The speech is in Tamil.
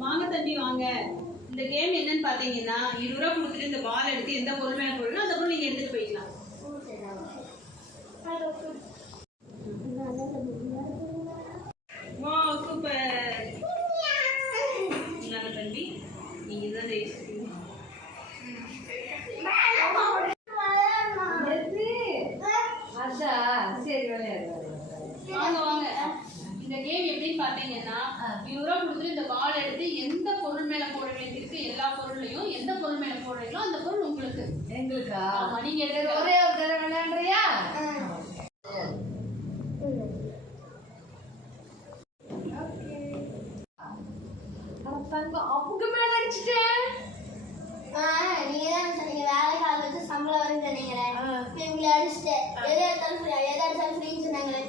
வாங்க தம்பி வாங்க. இந்த கேம் என்னன்னு பாத்தீங்கன்னா இருபது ரூபா கொடுத்துட்டு இந்த பால் எடுத்து எந்த பொருள் வேணும் போடணும் அந்த பொருள் நீங்க எடுத்துட்டு போய்க்கலாம். வா சூப்பர் தம்பி நீங்க தான் ஜெயிச்சிருக்கீங்க வாங்க வாங்க இந்த கேம் எப்படின்னு பாத்தீங்கன்னா ரூபா கொடுத்துட்டு இந்த பால் எடுத்து எந்த பொருள் மேல போட வேண்டியிருக்கு எல்லா பொருளையும் எந்த பொருள் மேல போடுறீங்களோ அந்த பொருள் உங்களுக்கு. எங்களுக்கா? ஆமா நீங்க ஒரே ஒரு தடவை விளையாடுறியா? அவங்க மேல அடிச்சிட்டேன் நீங்க தான் சொன்னீங்க வேலைக்கு ஆள் வச்சு சம்பளம் வரும்னு சொன்னீங்களே. இவங்களை அடிச்சுட்டு. எதை எடுத்தாலும் ஃப்ரீ எதை எடுத்தாலும் ஃப்ரீன்னு சொன்னாங்களே.